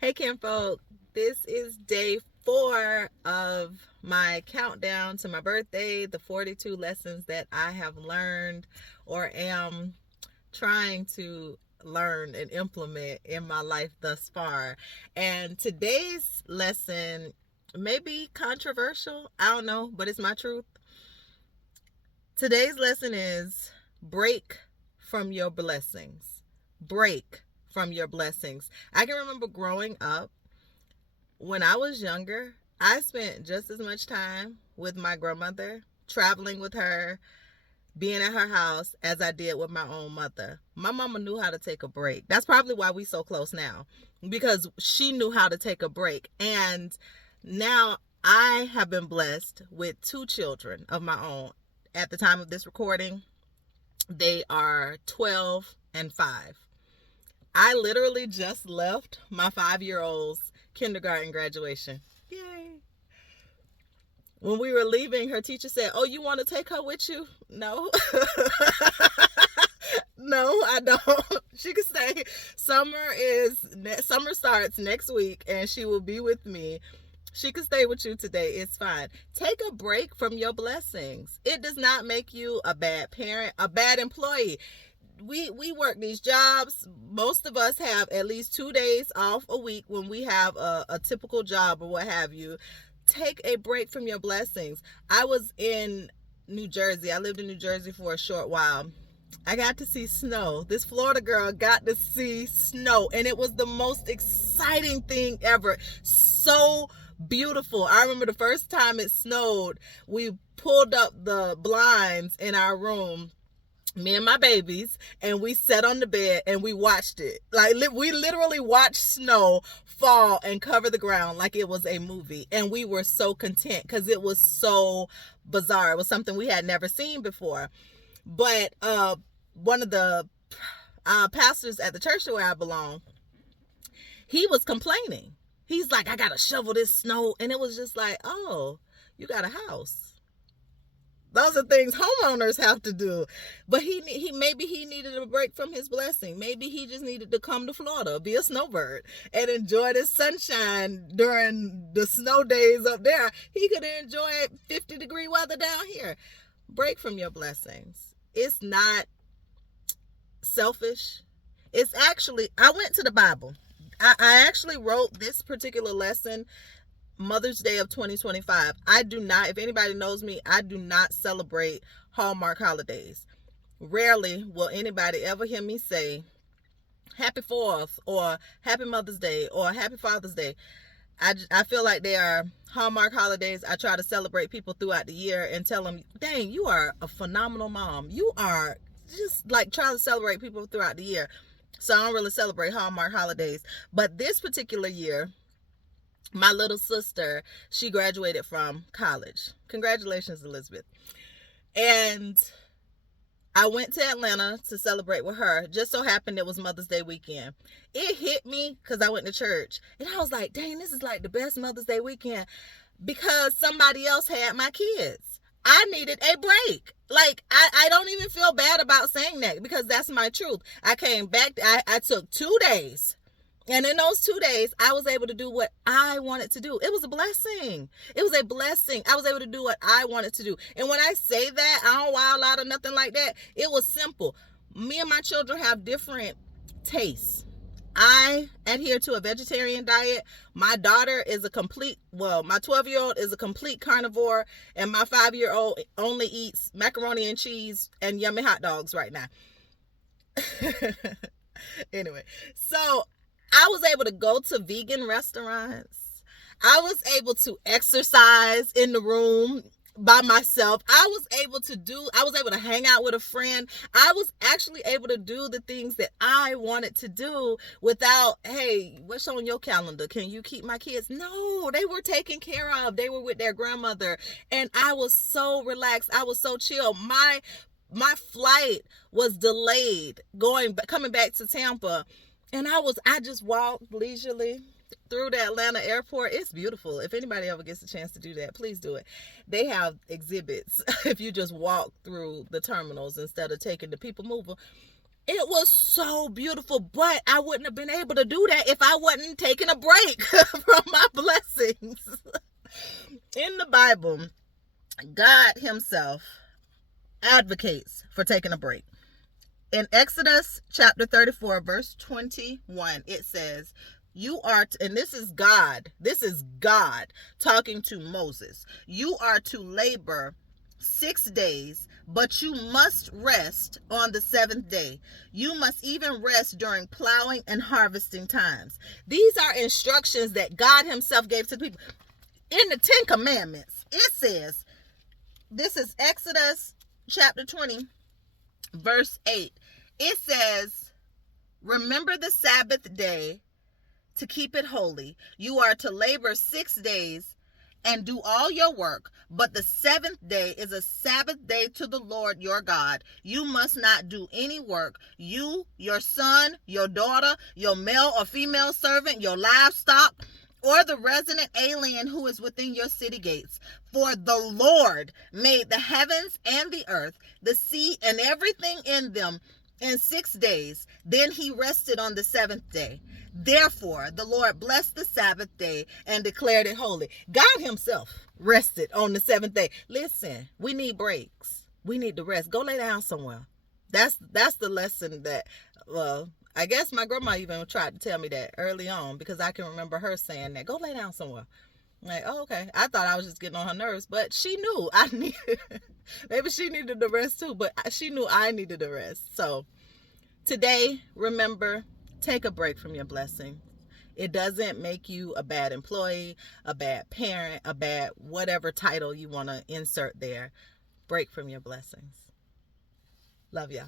Hey, Kinfolk. This is day 4 of my countdown to my birthday, the 42 lessons that I have learned or am trying to learn and implement in my life thus far. And today's lesson may be controversial. I don't know, but it's my truth. Today's lesson is break from your blessings. Break from your blessings. I can remember growing up when I was younger, I spent just as much time with my grandmother, traveling with her, being at her house as I did with my own mother. My mama knew how to take a break. That's probably why we so close now, because she knew how to take a break. And now I have been blessed with 2 children of my own. At the time of this recording, they are 12 and 5. I literally just left my 5-year old's kindergarten graduation. Yay. When we were leaving, her teacher said, "Oh, you want to take her with you?" No. No, I don't. She can stay. Summer starts next week and she will be with me. She can stay with you today. It's fine. Take a break from your blessings. It does not make you a bad parent, a bad employee. We work these jobs. Most of us have at least 2 days off a week when we have a typical job or what have you. Take a break from your blessings. I was in New Jersey. I lived in New Jersey for a short while. I got to see snow. This Florida girl got to see snow, and it was the most exciting thing ever. So beautiful. I remember the first time it snowed, we pulled up the blinds in our room, me and my babies, and we sat on the bed and we watched it. Like, we literally watched snow fall and cover the ground like it was a movie, and we were so content because it was so bizarre. It was something we had never seen before. But one of the pastors at the church where I belong, he was complaining. He's like, "I gotta shovel this snow," and it was just like, "Oh, you got a house." Those are things homeowners have to do. But he maybe he needed a break from his blessing. Maybe he just needed to come to Florida, be a snowbird, and enjoy the sunshine during the snow days up there. He could enjoy 50-degree weather down here. Break from your blessings. It's not selfish. It's actually, I went to the Bible. I actually wrote this particular lesson Mother's Day of 2025. I do not, if anybody knows me, I do not celebrate Hallmark holidays. Rarely will anybody ever hear me say Happy 4th or Happy Mother's Day or Happy Father's Day. I feel like they are Hallmark holidays. I try to celebrate people throughout the year and tell them, "Dang, you are a phenomenal mom. You are," just like trying to celebrate people throughout the year. So I don't really celebrate Hallmark holidays. But this particular year, my little sister, she graduated from college. Congratulations, Elizabeth. And I went to Atlanta to celebrate with her. Just so happened it was Mother's Day weekend. It hit me because I went to church. And I was like, dang, this is like the best Mother's Day weekend because somebody else had my kids. I needed a break. Like, I don't even feel bad about saying that because that's my truth. I came back. I took 2 days. And in those 2 days, I was able to do what I wanted to do. It was a blessing. It was a blessing. I was able to do what I wanted to do. And when I say that, I don't wild out or nothing like that. It was simple. Me and my children have different tastes. I adhere to a vegetarian diet. My daughter is my 12-year-old is a complete carnivore, and my 5-year-old only eats macaroni and cheese and yummy hot dogs right now. Anyway, so I was able to go to vegan restaurants. I was able to exercise in the room by myself. I was able to hang out with a friend. I was actually able to do the things that I wanted to do without, "Hey, what's on your calendar? Can you keep my kids?" No, they were taken care of. They were with their grandmother. And I was so relaxed. I was so chill. My flight was delayed coming back to Tampa. And I just walked leisurely through the Atlanta airport. It's beautiful. If anybody ever gets a chance to do that, please do it. They have exhibits if you just walk through the terminals instead of taking the people mover. It was so beautiful, but I wouldn't have been able to do that if I wasn't taking a break from my blessings. In the Bible, God himself advocates for taking a break. In Exodus chapter 34, verse 21, it says, you are, and this is God talking to Moses. You are to labor 6 days, but you must rest on the seventh day. You must even rest during plowing and harvesting times. These are instructions that God himself gave to the people. In the 10 Commandments, it says, this is Exodus chapter 20, verse 8. It says, remember the Sabbath day to keep it holy. You are to labor 6 days and do all your work, but the seventh day is a Sabbath day to the Lord your God. You must not do any work. You, your son, your daughter, your male or female servant, your livestock, or the resident alien who is within your city gates. For the Lord made the heavens and the earth, the sea and everything in them in 6 days. Then he rested on the seventh day. Therefore, the Lord blessed the Sabbath day and declared it holy. God himself rested on the seventh day. Listen, we need breaks. We need to rest. Go lay down somewhere. That's the lesson that, I guess my grandma even tried to tell me that early on, because I can remember her saying that. Go lay down somewhere. Like, oh, okay. I thought I was just getting on her nerves, but she knew I needed, maybe she needed the rest too, but she knew I needed the rest. So today, remember, take a break from your blessing. It doesn't make you a bad employee, a bad parent, a bad whatever title you want to insert there. Break from your blessings. Love y'all.